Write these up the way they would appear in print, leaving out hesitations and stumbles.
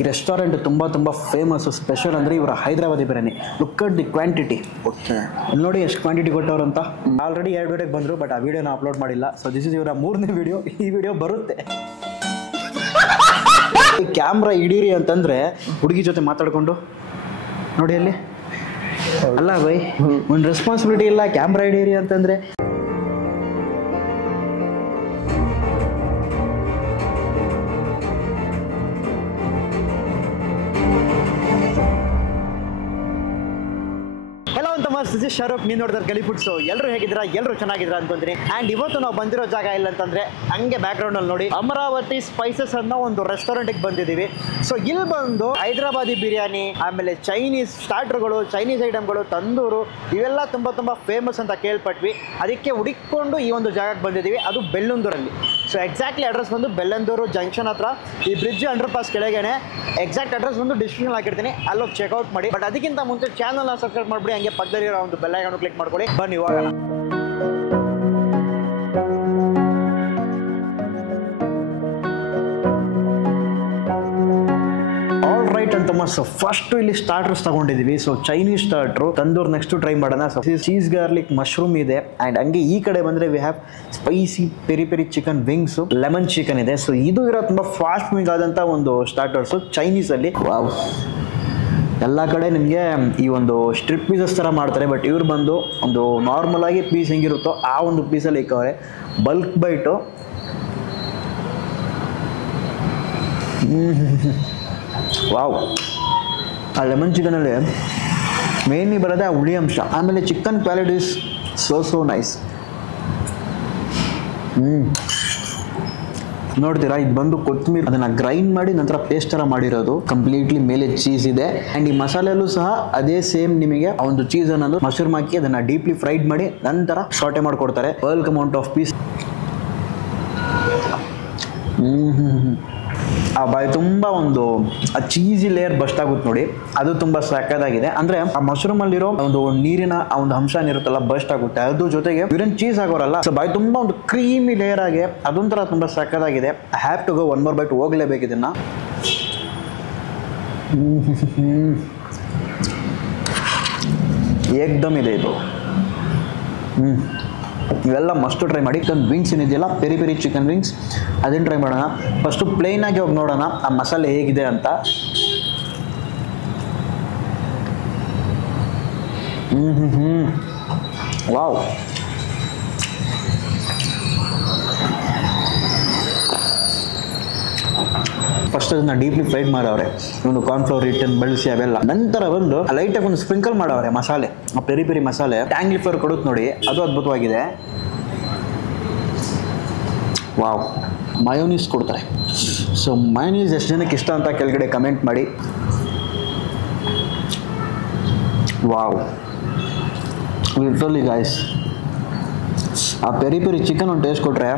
ಈ ರೆಸ್ಟೋರೆಂಟ್ ತುಂಬಾ famous. Special ಅಂದ್ರೆ ಇವರ Hyderabadi biryani. Look at the quantity. Okay, ನೋಡಿ ಎಷ್ಟು ಕ್ವಾಂಟಿಟಿ ಕೊಟ್ಟವ್ರು ಅಂತ. ಆಲ್ರೆಡಿ 2 ವಿಡಿಯೋಗೆ ಬಂದ್ರು, ಬಟ್ ಆ ವಿಡಿಯೋನ ಅಪ್ಲೋಡ್ ಮಾಡಿಲ್ಲ. ಸೊ ದಿಸ್ ಇಸ್ ಇವರ 3ನೇ ವಿಡಿಯೋ. ಈ ವಿಡಿಯೋ ಬರುತ್ತೆ. ಕ್ಯಾಮ್ರಾ ಹಿಡೀರಿ ಅಂತಂದ್ರೆ ಹುಡುಗಿ ಜೊತೆ ಮಾತಾಡ್ಕೊಂಡು ನೋಡಿ ಅಲ್ಲಿ ಅಲ್ಲ ಬೈ, ಒಂದು ರೆಸ್ಪಾನ್ಸಿಬಿಲಿಟಿ ಇಲ್ಲ. ಕ್ಯಾಮ್ರಾ ಹಿಡೀರಿ ಅಂತಂದ್ರೆ ದಿಸ್ ಇಸ್ ಶಾರುಖ್, ನೀವು ನೋಡಿದ್ರೆ ಗಲಿ ಫುಡ್ಸ್. ಎಲ್ಲರೂ ಹೇಗಿದ್ದೀರಾ? ಎಲ್ಲರೂ ಚೆನ್ನಾಗಿದ್ದೀರಾ ಅನ್ಕೊಂತೀನಿ. ಆ್ಯಂಡ್ ಇವತ್ತು ನಾವು ಬಂದಿರೋ ಜಾಗ ಇಲ್ಲ ಅಂತಂದರೆ ಹಂಗೆ ಬ್ಯಾಕ್ಗ್ರೌಂಡಲ್ಲಿ ನೋಡಿ ಅಮರಾವತಿ ಸ್ಪೈಸಸ್ ಅನ್ನೋ ಒಂದು ರೆಸ್ಟೋರೆಂಟಿಗೆ ಬಂದಿದ್ದೀವಿ. ಸೊ ಇಲ್ಲಿ ಬಂದು ಹೈದರಾಬಾದಿ ಬಿರಿಯಾನಿ, ಆಮೇಲೆ ಚೈನೀಸ್ ಸ್ಟಾರ್ಟರ್ಗಳು, ಚೈನೀಸ್ ಐಟಮ್ಗಳು, ತಂದೂರು ಇವೆಲ್ಲ ತುಂಬ ಫೇಮಸ್ ಅಂತ ಕೇಳ್ಪಟ್ವಿ. ಅದಕ್ಕೆ ಹುಡುಕೊಂಡು ಈ ಒಂದು ಜಾಗಕ್ಕೆ ಬಂದಿದ್ದೀವಿ. ಅದು ಬೆಳ್ಳಂದೂರಲ್ಲಿ. ಸೊ ಎಕ್ಸಾಕ್ಟ್ಲಿ ಅಡ್ರೆಸ್ ಬಂದು ಬೆಳ್ಳಂದೂರು ಜಂಕ್ಷನ್ ಹತ್ರ, ಈ ಬ್ರಿಡ್ಜ್ ಅಂಡರ್ ಪಾಸ್ ಕೆಳಗೇನೆ. ಎಕ್ಸಾಕ್ಟ್ ಅಡ್ರೆಸ್ ಬಂದು ಡಿಸ್ಕ್ರಿಪ್ಷನ್ ಹಾಕಿರ್ತೀನಿ, ಅಲ್ಲೋಗಿ ಚೆಕ್ಔಟ್ ಮಾಡಿ. ಬಟ್ ಅದಕ್ಕಿಂತ ಮುಂಚೆ ಚಾನಲ್ನ ಸಬ್ಸ್ಕ್ರೈಬ್ ಮಾಡಿಬಿಡಿ. ಹಂಗೆ ಪಕ್ಕದಲ್ಲಿರೋ ಒಂದು ಬೆಲ್ ಐಕಾನ್ ಕ್ಲಿಕ್ ಮಾಡ್ಕೊಳ್ಳಿ. ಬನ್ನಿ ಹೋಗೋಣ. ಸೊ ಫಸ್ಟ್ ಇಲ್ಲಿ ಸ್ಟಾರ್ಟರ್ಸ್ ತಗೊಂಡಿದೀವಿ. So Chinese starter, tandoor next try ಮಾಡೋಣ. ಸೊ ಚೀಸ್ ಗಾರ್ಲಿಕ್ ಮಶ್ರೂಮ್ ಇದೆ. ಅಂಡ್ ಹಂಗೆ ಈ ಕಡೆ ಬಂದ್ರೆ we have spicy peri peri chicken wings, lemon chicken ಇದೆ. ಸೊ ಇದು ಇರೋ ತುಂಬಾ ಫಾಸ್ಟ್ ಮೂವಿಂಗ್ ಆದಂತ ಒಂದು ಸ್ಟಾರ್ಟರ್ಸ್ ಚೈನೀಸ್ ಅಲ್ಲಿ. ವಾವ್, ಎಲ್ಲ ಕಡೆ ನಿಮಗೆ ಈ ಒಂದು ಸ್ಟ್ರಿಪ್ ಪೀಸಸ್ ಥರ ಮಾಡ್ತಾರೆ, ಬಟ್ ಇವ್ರು ಬಂದು ಒಂದು ನಾರ್ಮಲ್ ಆಗಿ ಪೀಸ್ ಹೆಂಗಿರುತ್ತೋ ಆ ಒಂದು ಪೀಸಲ್ಲಿ ಇಕ್ಕವ್ರೆ. Bulk bite. ವಾವ್, ಆ ಲೆಮನ್ ಚಿಕನಲ್ಲಿ ಮೇನ್ಲಿ ಬರೋದೇ ಆ ಹುಳಿ ಅಂಶ. ಆಮೇಲೆ chicken quality is so nice. ನೋಡ್ತೀರಾ, ಇದು ಬಂದು ಕೊತ್ತಂಬರಿ ಅದನ್ನ ಗ್ರೈಂಡ್ ಮಾಡಿ ನಂತರ ಪೇಸ್ಟ್ ತರ ಮಾಡಿರೋದು. ಕಂಪ್ಲೀಟ್ಲಿ ಮೇಲೆ ಚೀಸ್ ಇದೆ. ಅಂಡ್ ಈ ಮಸಾಲೆಯಲ್ಲೂ ಸಹ ಅದೇ ಸೇಮ್ ನಿಮಗೆ ಒಂದು ಚೀಸ್ ಅನ್ನೋದು ಮಶ್ರೂಮ್ ಹಾಕಿ ಅದನ್ನ ಡೀಪ್ಲಿ ಫ್ರೈಡ್ ಮಾಡಿ ನಂತರ ಶಾರ್ಟೆ ಮಾಡ್ಕೊಡ್ತಾರೆ. Bulk amount of piece. ಆ ಬಾಯಿ ತುಂಬ ಒಂದು ಆ ಚೀಸಿ ಲೇಯರ್ ಬಸ್ಟ್ ಆಗುತ್ತೆ ನೋಡಿ, ಅದು ತುಂಬ ಸಕ್ಕತ್ತಾಗಿದೆ. ಅಂದ್ರೆ ಆ ಮಶ್ರೂಮ್ ಅಲ್ಲಿರೋ ಒಂದು ನೀರಿನ ಆ ಒಂದು ಅಂಶ ಏನಿರುತ್ತಲ್ಲ ಬಸ್ಟ್ ಆಗುತ್ತೆ. ಅದ್ರ ಜೊತೆಗೆ ಇವರೇನು ಚೀಸ್ ಆಗೋರಲ್ಲ, ಸೊ ಬಾಯಿ ತುಂಬ ಒಂದು ಕ್ರೀಮಿ ಲೇಯರ್ ಆಗಿ ಅದೊಂಥರ ತುಂಬ ಸಕ್ಕತ್ತಾಗಿದೆ. I have to go 1 more bite. ಹೋಗ್ಲೇಬೇಕು ಇದನ್ನ. ಏಕ್ದಮ್ ಇದೆ ಇದು. ಇವೆಲ್ಲ ಮಸ್ಟ್ ಟ್ರೈ ಮಾಡಿ. ಚಿಕನ್ ವಿಂಗ್ಸ್ ಏನಿದೆಯಲ್ಲ, ಪೆರಿ ಪೆರಿ ಚಿಕನ್ ವಿಂಗ್ಸ್, ಅದನ್ನು ಟ್ರೈ ಮಾಡೋಣ. ಫಸ್ಟು ಪ್ಲೇನ್ ಆಗಿ ಹೋಗಿ ನೋಡೋಣ ಆ ಮಸಾಲೆ ಹೇಗಿದೆ ಅಂತ. ವಾವ್, ಫಸ್ಟ್ ಅದನ್ನ ಡೀಪ್ಲಿ ಫ್ರೈಡ್ ಮಾಡವ್ರೆ. ಒಂದು ಕಾರ್ನ್ಫ್ಲವರ್ ಹಿಟ್ಟನ್ನು ಬಳಸಿ ಅವೆಲ್ಲ. ನಂತರ ಬಂದು ಲೈಟಾಗಿ ಒಂದು ಸ್ಪ್ರಿಂಕಲ್ ಮಾಡವ್ರೆ ಮಸಾಲೆ, ಆ ಪೆರಿ ಪೆರಿ ಮಸಾಲೆ. ಟ್ಯಾಂಗ್ಲಿ ಫ್ಲೇವರ್ ಕೊಡುತ್ತೆ ನೋಡಿ, ಅದು ಅದ್ಭುತವಾಗಿದೆ. ವಾವ್, ಮಯೋನೀಸ್ ಕೊಡ್ತಾರೆ. ಸೊ ಮಯೋನೀಸ್ ಎಷ್ಟು ಜನಕ್ಕೆ ಇಷ್ಟ ಅಂತ ಕೆಳಗಡೆ ಕಮೆಂಟ್ ಮಾಡಿ. ವಾವ್, ಲಿಟರಲಿ ಗೈಸ್, ಆ ಪೆರಿ ಪೆರಿ ಚಿಕನ್ ಒಂದು ಟೇಸ್ಟ್ ಕೊಟ್ಟರೆ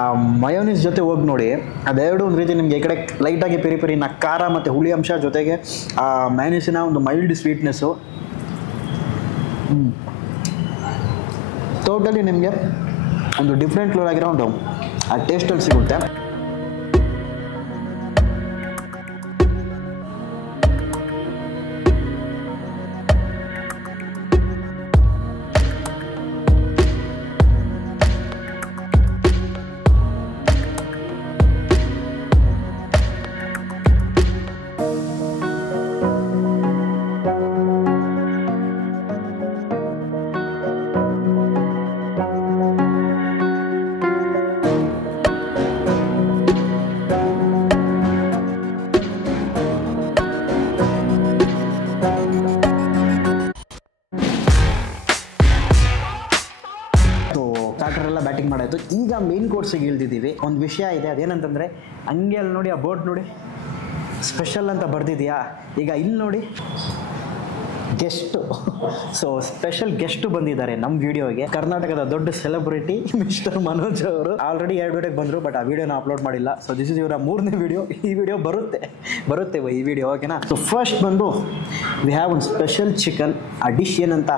ಆ ಮಯೋನೀಸ್ ಜೊತೆ ಹೋಗಿ ನೋಡಿ, ಅದೆರಡು ಒಂದು ರೀತಿ ನಿಮಗೆ ಈ ಕಡೆ ಲೈಟಾಗಿ ಪೆರಿ ಪೆರಿನ ಖಾರ ಮತ್ತು ಹುಳಿ ಅಂಶ, ಜೊತೆಗೆ ಆ ಮಯೋನೀಸಿನ ಒಂದು ಮೈಲ್ಡ್ ಸ್ವೀಟ್ನೆಸ್ಸು. ಟೋಟಲಿ ನಿಮಗೆ ಒಂದು ಡಿಫ್ರೆಂಟ್ ಫ್ಲೇವರ್ ಆಗಿರೋ ಒಂದು ಆ ಟೇಸ್ಟಲ್ಲಿ ಸಿಗುತ್ತೆ. ಸ್ಟಾರ್ಟರ್ ಎಲ್ಲ ಬ್ಯಾಟಿಂಗ್ ಮಾಡಾಯ್ತು. ಈಗ ಮೇನ್ ಕೋರ್ಸಿಗೆ ಇಳಿದಿದ್ದೀವಿ. ಒಂದು ವಿಷಯ ಇದೆ, ಅದೇನಂತಂದರೆ ಹಂಗೆ ಅಲ್ಲಿ ನೋಡಿ ಆ ಬೋರ್ಡ್ ನೋಡಿ, ಸ್ಪೆಷಲ್ ಅಂತ ಬರ್ದಿದೆಯಾ. ಈಗ ಇಲ್ಲಿ ನೋಡಿ ಗೆಸ್ಟು. ಸೊ ಸ್ಪೆಷಲ್ ಗೆಸ್ಟು ಬಂದಿದ್ದಾರೆ ನಮ್ಮ ವಿಡಿಯೋಗೆ. ಕರ್ನಾಟಕದ ದೊಡ್ಡ ಸೆಲೆಬ್ರಿಟಿ ಮಿಸ್ಟರ್ ಮನೋಜ್ ಅವರು. ಆಲ್ರೆಡಿ 2 ವಿಡಿಯೋಗೆ ಬಂದರು, ಬಟ್ ಆ ವಿಡಿಯೋನ ಅಪ್ಲೋಡ್ ಮಾಡಿಲ್ಲ. ಸೊ ದಿಸ್ ಇಸ್ ಇವರ 3ನೇ ವಿಡಿಯೋ. ಈ ವಿಡಿಯೋ ಬರುತ್ತೆ ಈ ವಿಡಿಯೋ, ಓಕೆನಾ. ಸೊ ಫಸ್ಟ್ ಬಂದು ವಿ ಹ್ಯಾವ್ ಒಂದು ಸ್ಪೆಷಲ್ ಚಿಕನ್. ಆ ಡಿಶ್ ಏನಂತ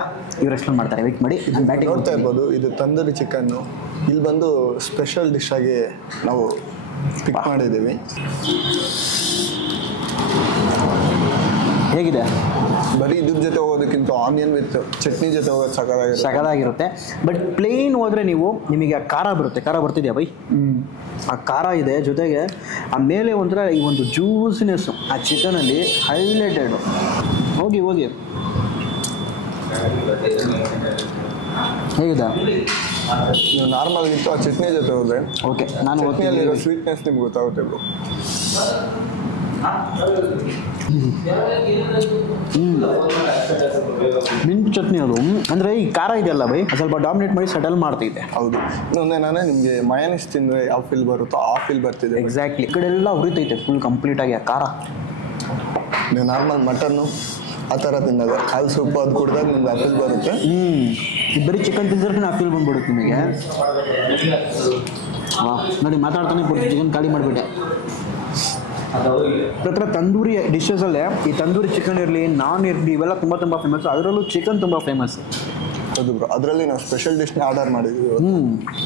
ಇವ್ರು ಎಕ್ಸ್ಪ್ಲೇನ್ ಮಾಡ್ತಾರೆ. ವೇಟ್ ಮಾಡಿ, ನಾನು ಬ್ಯಾಟಿಂಗ್ ನೋಡ್ತಾ ಇರ್ಬೋದು. ಇದು ತಂದೂರಿ ಚಿಕನ್ನು. ಇಲ್ಲಿ ಬಂದು ಸ್ಪೆಷಲ್ ಡಿಶ್ ಆಗಿ ನಾವು ಪಿಕ್ ಮಾಡಿದ್ದೀವಿ. ಹೇಗಿದೆ? ಬರೀ ಇದ್ರ ಜೊತೆ ಹೋಗೋದಕ್ಕಿಂತ ಆನಿಯನ್ ವಿತ್ ಚಟ್ನಿ ಜೊತೆ ಹೋಗೋದು ಸಕಲಾಗಿರುತ್ತೆ. ಬಟ್ ಪ್ಲೇನ್ ಹೋದ್ರೆ ನಿಮಗೆ ಖಾರ ಬರುತ್ತೆ. ಖಾರ ಬರ್ತಿದ್ಯಾ ಬೈ? ಆ ಖಾರ ಇದೆ, ಜೊತೆಗೆ ಆ ಮೇಲೆ ಒಂಥರ ಈ ಒಂದು ಜ್ಯೂಸಿನೆಸ್ ಆ ಚಿಕನಲ್ಲಿ ಹೈಲೈಟೆಡ್. ಹೋಗಿ ಹೇಗಿದೆ? ನೀವು ನಾರ್ಮಲ್ ಇತ್ತು ಆ ಚಟ್ನಿ ಜೊತೆ ಹೋದ್ರೆ ಓಕೆ, ನಾನು ಚಟ್ನಿಯಲ್ಲಿರೋ ಸ್ವೀಟ್ನೆಸ್ ನಿಮ್ಗೆ ಗೊತ್ತಾಗುತ್ತೆ ಬ್ರೋ. ಮಿಂಟ್ ಚಟ್ನಿ ಅದು ಅಂದರೆ ಈ ಖಾರ ಇದೆಯಲ್ಲ ಬೈ, ಸ್ವಲ್ಪ ಡಾಮಿನೇಟ್ ಮಾಡಿ ಸೆಟಲ್ ಮಾಡ್ತೈತೆ. ಹೌದು. ಇನ್ನೊಂದೇನಾನೆ ನಿಮಗೆ ಮಯೋನೀಸ್ ತಿಂದರೆ ಯಾವ ಫೀಲ್ ಬರುತ್ತೋ ಆ ಫೀಲ್ ಬರ್ತಿದೆ. ಎಕ್ಸಾಕ್ಟ್ಲಿ. ಈ ಕಡೆ ಎಲ್ಲ ಉರಿತೈತೆ ಫುಲ್ ಕಂಪ್ಲೀಟಾಗಿ ಆ ಖಾರ. ನೀವು ನಾರ್ಮಲ್ ಮಟನ್ನು ಆ ಥರ ತಿಂದಾಗ ಹಾಲು ಸೂಪ್ ಅದು ಕುಡ್ದಾಗ ನಿಮ್ಗೆ ಆ ಫೀಲ್ ಬರುತ್ತೆ. ಬರೀ ಚಿಕನ್ ತಿಂದ್ರೆ ಆ ಫೀಲ್ ಬಂದ್ಬಿಡುತ್ತೆ ನಿಮಗೆ. ನೋಡಿ ಮಾತಾಡ್ತಾನೆ ಚಿಕನ್ ಖಾಲಿ ಮಾಡಿಬಿಟ್ಟೆ. ಹತ್ರ ತಂದೂರಿ ಡಿಶಸಲ್ಲೇ ಈ ತಂದೂರಿ ಚಿಕನ್ ಇರಲಿ, ನಾನ್ ಇರಲಿ, ಇವೆಲ್ಲ ತುಂಬ ಫೇಮಸ್. ಅದರಲ್ಲೂ ಚಿಕನ್ ತುಂಬ ಫೇಮಸ್. ಹೌದು ಬ್ರೋ. ಅದರಲ್ಲಿ ನಾವು ಸ್ಪೆಷಲ್ ಡಿಶ್ನ ಆರ್ಡರ್ ಮಾಡಿದ್ವಿ.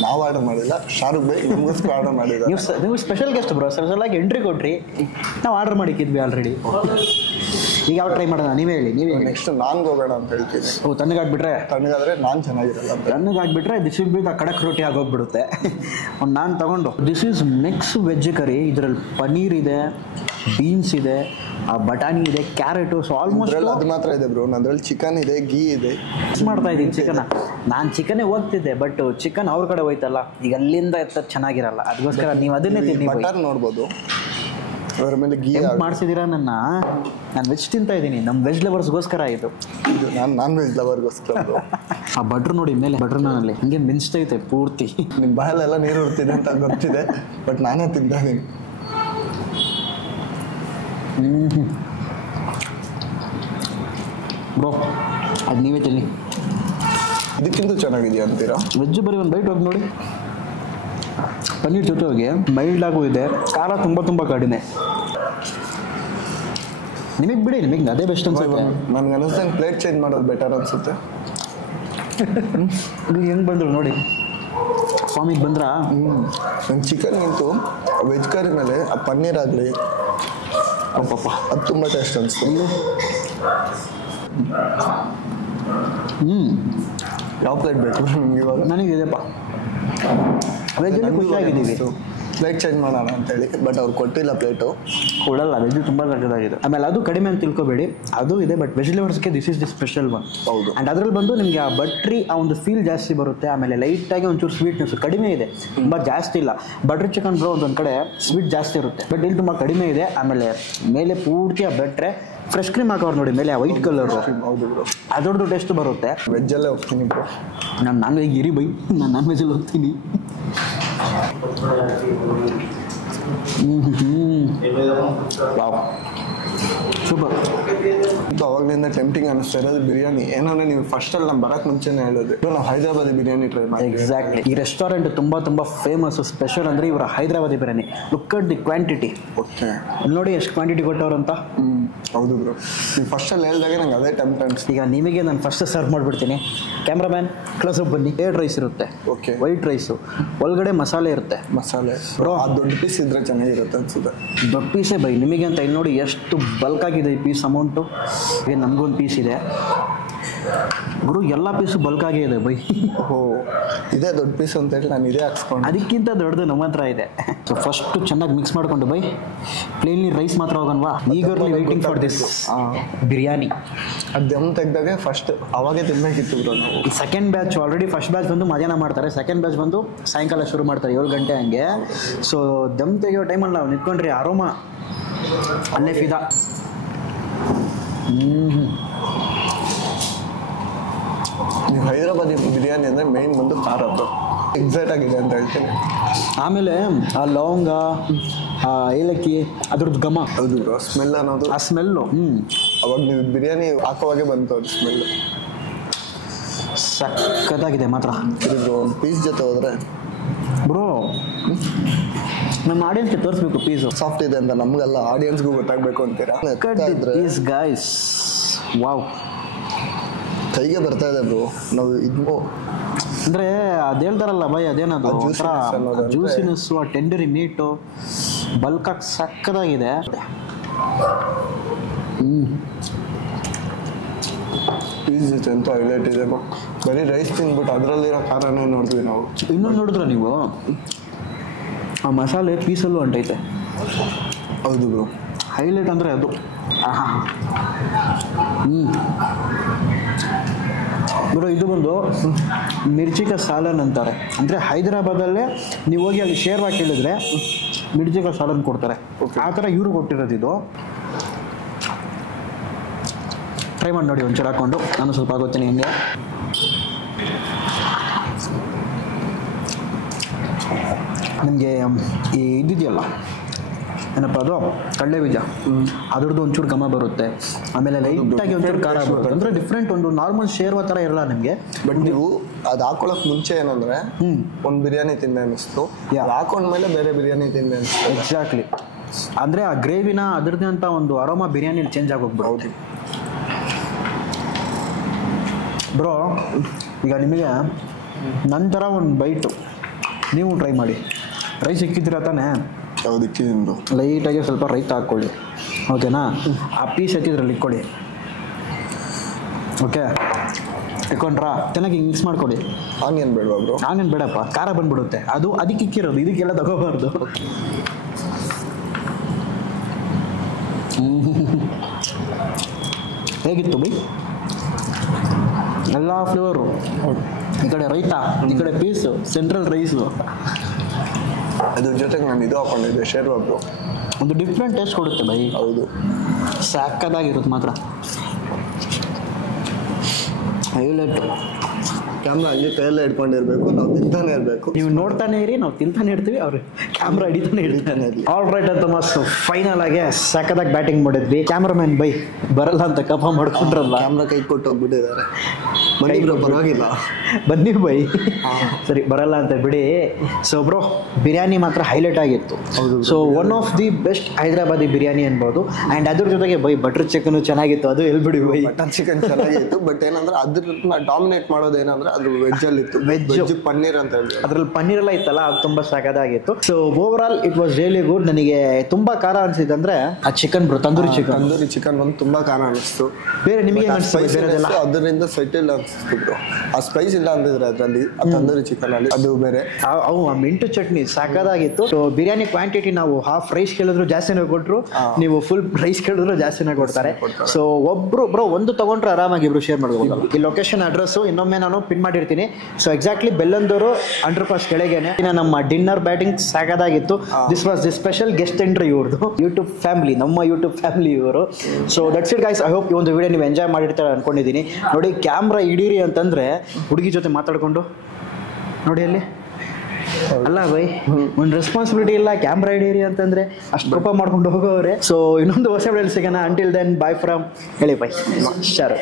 ನಾವು ಆರ್ಡರ್ ಮಾಡಿಲ್ಲ, ಶಾರುಖ್ ಬೈ ನಮಗೋಸ್ಕರ ಆರ್ಡರ್ ಮಾಡಿದ್ವಿ. ನೀವು ಸ್ಪೆಷಲ್ ಗೆಸ್ಟ್ ಬ್ರೋ, ಸ್ಪೆಷಲ್ ಆಗಿ ಎಂಟ್ರಿ ಕೊಟ್ರಿ, ನಾವು ಆರ್ಡರ್ ಮಾಡಿಕ್ಕಿದ್ವಿ ಆಲ್ರೆಡಿ. ಈಗ ಯಾವ ಟ್ರೈ ಮಾಡೋಣ? ನೀವೇ ಹೇಳಿ. ನೆಕ್ಸ್ಟ್ ನಾನ್ಗೆ ಹೋಗೋಣ ಅಂತ ಹೇಳ್ತೀನಿ. ತಣ್ಣಗಾಗ್ಬಿಟ್ರೆ? ತಣ್ಣಗಾದ್ರೆ ನಾನ್ ಚೆನ್ನಾಗಿರಲ್ಲ. ತಣ್ಣಗಾಗ್ಬಿಟ್ರೆ ದಿಸ್ ವಿಲ್ ಬಿ ದ ಕಡಕ್ ರೋಟಿ ಆಗೋಗ್ಬಿಡುತ್ತೆ. ಒಂದು ನಾನ್ ತಗೊಂಡು ದಿಸ್ ಈಸ್ ಮಿಕ್ಸ್ ವೆಜ್ ಕರಿ. ಇದರಲ್ಲಿ ಪನೀರ್ ಇದೆ, ಬೀನ್ಸ್ ಇದೆ, ಬಟಾಣಿ ಇದೆ, ಕ್ಯಾರೆಟು. ಸೊ ಆಲ್ಮೋಸ್ಟ್ ಅದು ಮಾತ್ರ ಇದೆ ಬ್ರೋ. ಅದ್ರಲ್ಲಿ ಚಿಕನ್ ಇದೆ, ಗೀ ಇದೆ. ಮಾಡ್ತಾ ಇದ್ದೀನಿ ಚಿಕನ್. ನಾನು ಚಿಕನ್ನೇ ಹೋಗ್ತಿದ್ದೆ, ಬಟ್ ಚಿಕನ್ ಅವ್ರ ಕಡೆ ಹೋಯ್ತಲ್ಲ, ಈಗ ಅಲ್ಲಿಂದ ಎತ್ತ ಚೆನ್ನಾಗಿರಲ್ಲ. ಅದಕ್ಕೋಸ್ಕರ ನೀವು ಅದನ್ನೇ ತಿನ್ನಿ. ಬಟರ್ ನೋಡ್ಬೋದು, ಅದರ ಮೇಲೆ ಗೀ ಮಾಡಿಸಿದ್ದೀರಾ. ನಾನು ವೆಜ್ ತಿಂತಾ ಇದ್ದೀನಿ, ನಮ್ಮ ವೆಜ್ ಲವರ್ಸ್ಗೋಸ್ಕರ ಇದು. ನಾನು ನಾನ್ ವೆಜ್ ಲವರ್ಗೋಸ್ಕರ. ಆ ಬಟ್ರ್ ನೋಡಿ ಮೇಲೆ, ಬಟ್ರ್ ನಾನಲ್ಲಿ ಹಂಗೆ ಮಿಂಚ್ತೈತೆ ಪೂರ್ತಿ. ನಿಮ್ಮ ಬಾಯಲ್ಲೆಲ್ಲ ನೀರು ಉಡ್ತಿದೆ ಅಂತ ಗೊತ್ತಿದೆ, ಬಟ್ ನಾನೇ ತಿಂತಾ ಇದ್ದೀನಿ. ಬ್ರೋ ಅದು ನೀವೇ ತಿನ್ನಿ. ಇದಕ್ಕಿಂತ ಚೆನ್ನಾಗಿದೆಯಾ ಅಂತೀರಾ? ವೆಜ್ ಬರೀ ಒಂದು ಬೈಟ್ ಹೋಗಿ ನೋಡಿ. ಪನ್ನೀರ್ ಜೊತೆಗೆ ಮೈಲ್ಡ್ ಆಗು ಇದೆ, ಖಾರ ತುಂಬ ಕಡಿಮೆ. ನಿಮಗೆ ಬಿಡಿ, ನಿಮಗೆ ಅದೇ ಬೆಸ್ಟ್ ಅನ್ಸುತ್ತೆ. ನನಗೆ ಅನಿಸ್ತೇನೆ ಪ್ಲೇಟ್ ಚೇಂಜ್ ಮಾಡೋದು ಬೆಟರ್ ಅನ್ಸುತ್ತೆ. ಹೆಂಗೆ ಬಂದರು ನೋಡಿ ಸ್ವಾಮಿಗೆ ಬಂದ್ರ. ನನ್ನ ಚಿಕನ್ಗಿಂತೂ ವೆಜ್ ಕರಿ ಮೇಲೆ ಆ ಪನ್ನೀರ್ ಆಗಲಿ ಅದು ತುಂಬ ಟೇಸ್ಟ್ ಅನಿಸ್ತು. ಯಾವ ಪ್ಲೇಟ್ ಬೇಕು ನಿಮ್ಗೆ ಇವಾಗ? ನನಗಿದೆಪ್ಪ, ವೆಜ್ಜಲ್ಲಿ ಖುಷಿಯಾಗಿದ್ದೀವಿ. ಪ್ಲೇಟ್ ಚೇಂಜ್ ಮಾಡೋಣ ಅಂತೇಳಿ, ಬಟ್ ಅವ್ರು ಕೊಟ್ಟಿಲ್ಲ ಪ್ಲೇಟು. ಕೊಡಲ್ಲ, ವೆಜ್ ತುಂಬ ಸಕ್ಕತ್ತಾಗಿದೆ. ಆಮೇಲೆ ಅದು ಕಡಿಮೆ ಅಂತ ತಿಳ್ಕೊಬೇಡಿ, ಅದು ಇದೆ. ಬಟ್ ವೆಜ್ ಲವರ್ಸ್ಗೆ this is the special one. ಹೌದು. ಆ್ಯಂಡ್ ಅದ್ರಲ್ಲಿ ಬಂದು ನಿಮಗೆ ಆ ಬಟ್ರಿ ಆ ಒಂದು ಫೀಲ್ ಜಾಸ್ತಿ ಬರುತ್ತೆ. ಆಮೇಲೆ ಲೈಟಾಗಿ ಒಂಚೂರು ಸ್ವೀಟ್ನೆಸ್ ಕಡಿಮೆ ಇದೆ, ತುಂಬ ಜಾಸ್ತಿ ಇಲ್ಲ. ಬಟ್ರ್ ಚಿಕನ್ ಬ್ರೋ ಒಂದೊಂದು ಕಡೆ ಸ್ವೀಟ್ ಜಾಸ್ತಿ ಇರುತ್ತೆ, ಬಟ್ ಇಲ್ಲಿ ತುಂಬ ಕಡಿಮೆ ಇದೆ. ಆಮೇಲೆ ಮೇಲೆ ಪೂರ್ತಿ ಆ ಬಟ್ರೆ ಫ್ರೆಶ್ ಕ್ರೀಮ್ ಹಾಕೋರು ನೋಡಿ ಮೇಲೆ, ಆ ವೈಟ್ ಕಲರ್. ಹೌದು ಬ್ರೋ, ಅದರದ್ದು ಟೇಸ್ಟ್ ಬರುತ್ತೆ. ವೆಜ್ಜಲ್ಲೇ ಹೋಗ್ತೀನಿ ಬ್ರೋ. ನಾನು ನಾನ್ ವೆಜ್ ಇರಿ ಬೈ, ನಾನು ನಾನ್ ವೆಜ್ಜಲ್ಲಿ ಹೋಗ್ತೀನಿ. ಸೂಪರ್. ಅವಾಗಲಿಂದ ಟೆಂಪ್ಟಿಂಗ್ ಅನಿಸ್ತಾ ಇರೋದು ಬಿರಿಯಾನಿ. ಏನಂದ್ರೆ ನೀವು ಫಸ್ಟಲ್ಲಿ ನಮ್ಮ ಬರೋಕ್ಕೆ ಮುಂಚೆನೇ ಹೇಳೋದು ನಾವು ಹೈದರಾಬಾದಿ ಬಿರಿಯಾನಿ ಟ್ರೈ ಮಾಡಿ. ಎಕ್ಸಾಕ್ಟ್ಲಿ. ಈ ರೆಸ್ಟೋರೆಂಟ್ ತುಂಬ ಫೇಮಸ್. ಸ್ಪೆಷಲ್ ಅಂದರೆ ಇವರ Hyderabadi biryani. Look at the quantity. Okay, ನೋಡಿ ಎಷ್ಟು ಕ್ವಾಂಟಿಟಿ ಕೊಟ್ಟವ್ರು ಅಂತ. ಹೌದು ಬ್ರೋ, ನೀವು ಫಸ್ಟಲ್ಲಿ ಹೇಳಿದಾಗ ನಂಗೆ ಅದೇ ಟೆಂಪ್ಟ್ ಅನಿಸ್ತು. ಈಗ ನಿಮಗೆ ನಾನು ಫಸ್ಟ್ ಸರ್ವ್ ಮಾಡಿಬಿಡ್ತೀನಿ. ಕ್ಯಾಮ್ರಾಮ್ಯಾನ್ ಕ್ಲೋಸ್ ಅಪ್ ಬನ್ನಿ. 2 ರೈಸ್ ಇರುತ್ತೆ. ಓಕೆ, ವೈಟ್ ರೈಸು, ಒಳಗಡೆ ಮಸಾಲೆ ಇರುತ್ತೆ. ಮಸಾಲೆ ಬ್ರೋ ಆ ದೊಡ್ಡ ಪೀಸ್ ಇದ್ರೆ ಚೆನ್ನಾಗಿರುತ್ತೆ ಅನ್ಸುತ್ತೆ. ದೊಡ್ಡ ಪೀಸೇ ಬೈ ನಿಮಗೆ ಅಂತ. ಇಲ್ಲಿ ನೋಡಿ ಎಷ್ಟು ಬಲ್ಕ್ ಆಗಿದೆ ಈ ಪೀಸ್ ಅಮೌಂಟು. ಈಗ ನಮಗೊಂದು ಪೀಸ್ ಇದೆ ಗುರು, ಎಲ್ಲ ಪೀಸು ಬಲ್ಕ್ ಆಗೇ ಇದೆ ಬೈ. ಓ, ಇದೇ ದೊಡ್ಡ ಪೀಸ್ ಅಂತ ಹೇಳಿ ನಾನು ಇದೇ ಹಾಕ್ಸ್ಕೊಂಡು. ಅದಕ್ಕಿಂತ ದೊಡ್ಡದು ನಮ್ಮ ಹತ್ರ ಇದೆ. ಸೊ ಫಸ್ಟು ಚೆನ್ನಾಗಿ ಮಿಕ್ಸ್ ಮಾಡಿಕೊಂಡು ಬೈ ಪ್ಲೇನ್ಲಿ ರೈಸ್ ಮಾತ್ರ ಹೋಗೋಣವಾ. Eagerly waiting for this biryani. ಅದು ದಮ್ ತೆಗ್ದಾಗೆ ಫಸ್ಟ್ ಅವಾಗೇ ತಿನ್ಬೇಕಿತ್ತು ಬ್ರೋ ನಾವು. ಈ second batch already first batch ಬಂದು ಮಧ್ಯಾಹ್ನ ಮಾಡ್ತಾರೆ, ಸೆಕೆಂಡ್ ಬ್ಯಾಚ್ ಬಂದು ಸಾಯಂಕಾಲ ಶುರು ಮಾಡ್ತಾರೆ 7 ಗಂಟೆ ಹಂಗೆ. ಸೊ ದಮ್ ತೆಗಿಯೋ ಟೈಮಲ್ಲಿ ನಾವು ನಿಂತ್ಕೊಂಡ್ರಿ ಆರೋಮ ಅಲ್ಲೇ ಫಿದಾ. ನೀವು ಹೈದರಾಬಾದಿ ಬಿರಿಯಾನಿ ಅಂದರೆ ಮೇನ್ ಬಂದು ಖಾರ ಅದು ಎಕ್ಸೈಟ್ ಆಗಿದೆ ಅಂತ ಹೇಳ್ತೀನಿ. ಆಮೇಲೆ ಆ ಲವಂಗ, ಆ ಏಲಕ್ಕಿ, ಅದ್ರದ್ದು ಘಮ. ಹೌದು ಬ್ರೋ, ಸ್ಮೆಲ್ ಅನ್ನೋದು, ಆ ಸ್ಮೆಲ್ಲು. ಅವಾಗ ನೀವು ಬಿರಿಯಾನಿ ಹಾಕೋವಾಗೆ ಬಂತು ಅದು ಸ್ಮೆಲ್ಲು. ಸಕ್ಕತ್ತಾಗಿದೆ ಮಾತ್ರ. ಇದು ಒಂದು ಪೀಸ್ ಜೊತೆ ಹೋದರೆ ಬ್ರೋ ನಮ್ಮ ಆಡಿಯನ್ಸ್ಗೆ ತೋರಿಸ್ಬೇಕು ಪೀಸು ಸಾಫ್ಟ್ ಇದೆ ಅಂತ. ನಮಗೆಲ್ಲ ಆಡಿಯನ್ಸ್ಗೂ ಗೊತ್ತಾಗಬೇಕು ಅಂತೀರಾ? ದೀಸ್ ಗೈಸ್, ವಾವ್, ಕೈಗೆ ಬರ್ತಾ ಇದೆ ಬ್ರೋ. ನಾವು ಇದು ಅಂದರೆ ಅದು ಹೇಳ್ತಾರಲ್ಲ ಬೈ, ಅದೇನದು ಜ್ಯೂಸಿನೆಸ್ಸು, ಆ ಟೆಂಡರಿ ಮೀಟು ಬಲ್ಕಾಗಿ ಸಕ್ಕದಾಗಿದೆ. ಪೀಸ್ ಜೊತೆ ಅಂತೂ ಹೈಲೈಟ್ ಇದೆ ಬರೀ ರೈಸ್ ತಿಂದ್ಬಿಟ್ಟು ಅದರಲ್ಲಿರೋ ಖಾರನೇ ನೋಡಿದ್ವಿ ನಾವು. ಇನ್ನೊಂದು ನೋಡಿದ್ರೆ ನೀವು ಆ ಮಸಾಲೆ ಪೀಸಲ್ಲೂ ಅಂಟೈತೆ. ಹೌದು ಬ್ರೋ, ಹೈಲೈಟ್ ಅಂದರೆ ಅದು. ಬ್ರೋ ಇದು ಬಂದು ಮಿರ್ಚಿಕ ಸಾಲನ್ ಅಂತಾರೆ. ಅಂದರೆ ಹೈದರಾಬಾದಲ್ಲೇ ನೀವು ಹೋಗಿ ಅಲ್ಲಿ ಶೇರ್ವಾ ಕೇಳಿದ್ರೆ ಮಿರ್ಚಿಕ ಸಾಲನ್ ಕೊಡ್ತಾರೆ. ಆ ಥರ ಇವರು ಕೊಟ್ಟಿರೋದು ಇದು. ಟ್ರೈ ಮಾಡಿ ನೋಡಿ ಒಂಚೂರು ಹಾಕ್ಕೊಂಡು. ನಾನು ಸ್ವಲ್ಪ ಆಗೋತೀನಿ ಹಿಂಗೆ. ನಿಮಗೆ ಈ ಇದಿದೆಯಲ್ಲ ಏನಪ್ಪ ಅದು ಕಡಲೆ ಬೀಜ, ಅದ್ರದ್ದು ಒಂಚೂರು ಘಮ ಬರುತ್ತೆ. ಆಮೇಲೆ ಲೈಟಾಗಿ ಒಂಚೂರು ಖಾರ ಬರುತ್ತೆ. ಅಂದರೆ ಡಿಫ್ರೆಂಟ್, ಒಂದು ನಾರ್ಮಲ್ ಶೇರ್ವಾ ಥರ ಇರಲ್ಲ ನಿಮಗೆ. ಬಟ್ ನೀವು ಅದು ಹಾಕೊಳಕ್ ಮುಂಚೆ ಏನಂದ್ರೆ ಒಂದು ಬಿರಿಯಾನಿ ತಿಂದೆ ಅನ್ನಿಸ್ತು, ಹಾಕೊಂಡ್ಮೇಲೆ ಬೇರೆ ಬಿರಿಯಾನಿ ತಿಂದೆ ಅನ್ನಿಸ್ತು. ಎಕ್ಸಾಕ್ಟ್ಲಿ. ಅಂದರೆ ಆ ಗ್ರೇವಿನ ಅದ್ರದ್ದೇ ಅಂತ ಒಂದು ಅರೋಮಾ ಬಿರಿಯಾನಿ ಚೇಂಜ್ ಆಗೋಗ್ಬಿಡೋದು. ಬ್ರೋ ಈಗ ನಿಮಗೆ ನಂತರ ಒಂದು ಬೈಟು ನೀವು ಟ್ರೈ ಮಾಡಿ. ರೈಸ್ ಸಿಕ್ಕಿದ್ದೀರ ತಾನೇ? ಯಾವುದಕ್ಕೆ ಲೈಟಾಗಿ ಸ್ವಲ್ಪ ರೈತ ಹಾಕ್ಕೊಳ್ಳಿ, ಓಕೆನಾ? ಆ ಪೀಸ್ ಎತ್ತಿದ್ರಲ್ಲಿ ಇಟ್ಕೊಳ್ಳಿ, ಓಕೆ? ಇಟ್ಕೊಂಡ್ರಾ? ಚೆನ್ನಾಗಿ ಮಿಕ್ಸ್ ಮಾಡ್ಕೊಳ್ಳಿ. ಆನಿಯನ್ ಬೇಡವಾ ಬ್ರೋ? ಆನಿಯನ್ ಬೇಡಪ್ಪ, ಖಾರ ಬಂದ್ಬಿಡುತ್ತೆ. ಅದು ಅದಕ್ಕೆ ಇಕ್ಕಿರೋದು, ಇದಕ್ಕೆಲ್ಲ ತಗೋಬಾರ್ದು. ಹೇಗಿತ್ತು ಬೈ? ಎಲ್ಲ ಫ್ಲೇವರು. ಈ ಕಡೆ ರೈತ, ಈ ಕಡೆ ಪೀಸು, ಸೆಂಟ್ರಲ್ ರೈಸು. ಅದ್ರ ಜೊತೆಗೆ ನಾನು ಇದು ಹಾಕೊಂಡಿದ್ದೆ ಶೇರ್ವಾ ಬ್ರೋ. ಒಂದು ಡಿಫ್ರೆಂಟ್ ಟೇಸ್ಟ್ ಕೊಡುತ್ತೆ ಬೈ. ಹೌದು, ಸಾಕದಾಗಿರುತ್ತೆ ಮಾತ್ರ. ಹೈಲೈಟ್. ಕ್ಯಾಮ್ರಾ ಹಂಗೆ ಕೈಯಲ್ಲೇ ಇಟ್ಕೊಂಡಿರ್ಬೇಕು, ನಾವು ತಿಂತಾನೆ ಇರಬೇಕು. ನೀವು ನೋಡ್ತಾನೆ ಇರಿ, ನಾವು ತಿಂತಾನೆ ಇರ್ತೀವಿ, ಅವ್ರು ಕ್ಯಾಮ್ರಾ ಹಿಡಿತಾನೆ ಇರ್ತಾನೆ ಇರಲಿ. ಆಲ್ ರೈಟ್ ಅಂತ ಮಸ್ತ್ ಫೈನಲ್ ಆಗಿ ಸಖತ್ತಾಗಿ ಬ್ಯಾಟಿಂಗ್ ಮಾಡಿದ್ವಿ. ಕ್ಯಾಮ್ರಾಮನ್ ಬೈ ಬರಲ್ಲ ಅಂತ ಕಪ ಮಾಡ್ಕೊಂಡ್ರಲ್ಲ, ಕ್ಯಾಮ್ರಾ ಕೈ ಕೊಟ್ಟು ಹೋಗ್ಬಿಟ್ಟಿದ್ದಾರೆ. ಬನ್ನಿ ಬ್ರೋ, ಪರವಾಗಿಲ್ಲ, ಬನ್ನಿ ಬೈ. ಸರಿ, ಬರಲ್ಲ ಅಂತ ಬಿಡಿ. ಸೊ ಬ್ರೋ, ಬಿರಿಯಾನಿ ಮಾತ್ರ ಹೈಲೈಟ್ ಆಗಿತ್ತು. So one of the best Hyderabadi biryani ಅನ್ಬೋದು. ಆ್ಯಂಡ್ ಅದ್ರ ಜೊತೆಗೆ ಬೈ ಬಟರ್ ಚಿಕನ್ ಚೆನ್ನಾಗಿತ್ತು. ಅದು ಎಲ್ಬಿಡಿ ಬೈ, ಬಟರ್ ಚಿಕನ್ ಚೆನ್ನಾಗಿತ್ತು. ಬಟ್ ಏನಂದ್ರೆ ಅದ್ರ ಡಾಮಿನೇಟ್ ಮಾಡೋದೇನಂದ್ರೆ ಅದು ವೆಜ್ ಅಲ್ಲಿ ಇತ್ತು. ವೆಜ್ ಪನ್ನೀರ್ ಅಂತ ಹೇಳಿ ಅದ್ರಲ್ಲಿ ಪನ್ನೀರ್ ಎಲ್ಲ ಇತ್ತಲ್ಲ, ಅದು ತುಂಬಾ ಸಾಕಾಗಿತ್ತು. So over all it was really good. ನನಗೆ ತುಂಬಾ ಖಾರ ಅನ್ಸಿದ್ದು ಅಂದ್ರೆ ಆ ಚಿಕನ್ ಬ್ರೋ, ತಂದೂರಿ ಚಿಕನ್ ಒಂದು ತುಂಬಾ ಖಾರ ಅನಿಸ್ತು. ಬೇರೆ ನಿಮಗೆ ಅದರಿಂದ ಸೆಟಲ್ ಅನಿಸ್ತು ಬ್ರೋ. ಆ ಸ್ಪೈಸ್ ಇಲ್ಲ ಅಂದಿದ್ರೆ ಅದರಲ್ಲಿ ತಂದೂರಿ ಚಿಕನ್ ಅಲ್ಲಿ ಅದು ಬೇರೆ. ಅವು ಆ ಮಿಂಟು ಚಟ್ನಿ ಸಾಕಾಗಿತ್ತು. ಸೊ ಬಿರಿಯಾನಿ ಕ್ವಾಂಟಿಟಿ ನಾವು ಹಾಫ್ ರೈಸ್ ಕೇಳಿದ್ರು ಜಾಸ್ತಿನೇ ಕೊಟ್ಟರು, ನೀವು ಫುಲ್ ರೈಸ್ ಕೇಳಿದ್ರು ಜಾಸ್ತಿನೇ ಕೊಡ್ತಾರೆ. ಸೊ ಒಬ್ರು ಬ್ರೋ ಒಂದು ತಗೊಂಡ್ರೆ ಆರಾಮಾಗಿ ಇಬ್ರು ಶೇರ್ ಮಾಡ್ಬೋದು. ಈ ಲೊಕೇಶನ್ ಅಡ್ರೆಸ್ ಇನ್ನೊಮ್ಮೆ ನಾನು ಪಿನ್ ಮಾಡಿರ್ತೀನಿ. ಸೊ ಎಕ್ಸಾಕ್ಟ್ಲಿ ಬೆಲ್ಲಂದೂರು ಅಂಡರ್ಪಾಸ್ ಕೆಳಗೇನೆ. ನಮ್ಮ ಡಿನ್ನರ್ ಬ್ಯಾಟಿಂಗ್ ಸಾಕಾಗಿತ್ತು. This was the special guest entry ಇವ್ರದ್ದು. ಯೂಟ್ಯೂಬ್ ಫ್ಯಾಮಿಲಿ, ನಮ್ಮ ಯೂಟ್ಯೂಬ್ ಫ್ಯಾಮಿಲಿ ಇವರು. So that's it guys. I hope ಈ ಒಂದು ವಿಡಿಯೋ ನೀವು ಎಂಜಾಯ್ ಮಾಡಿರ್ತಾರೆ ಅನ್ಕೊಂಡಿದ್ದೀನಿ. ನೋಡಿ, ಕ್ಯಾಮ್ರಾ ಹಿಡೀರಿ ಅಂತಂದ್ರೆ ಹುಡುಗಿ ಜೊತೆ ಮಾತಾಡ್ಕೊಂಡು ನೋಡಿ ಅಲ್ಲಿ ಅಲ್ಲ ಬೈ, ಒಂದು ರೆಸ್ಪಾನ್ಸಿಬಿಲಿಟಿ ಇಲ್ಲ. ಕ್ಯಾಮ್ರಾ ಹಿಡೀರಿ ಅಂತಂದ್ರೆ ಅಷ್ಟು ಕೋಪ ಮಾಡ್ಕೊಂಡು ಹೋಗೋವ್ರೆ. ಸೊ ಇನ್ನೊಂದು ಹೊಸ ವಿಡಿಯೋ ಸಿಗೋಣ. ಅಂಟಿಲ್ ದೆನ್, ಬಾಯ್ ಫ್ರಮ್ ಹೇಳಿ ಬೈ ಶಾರು.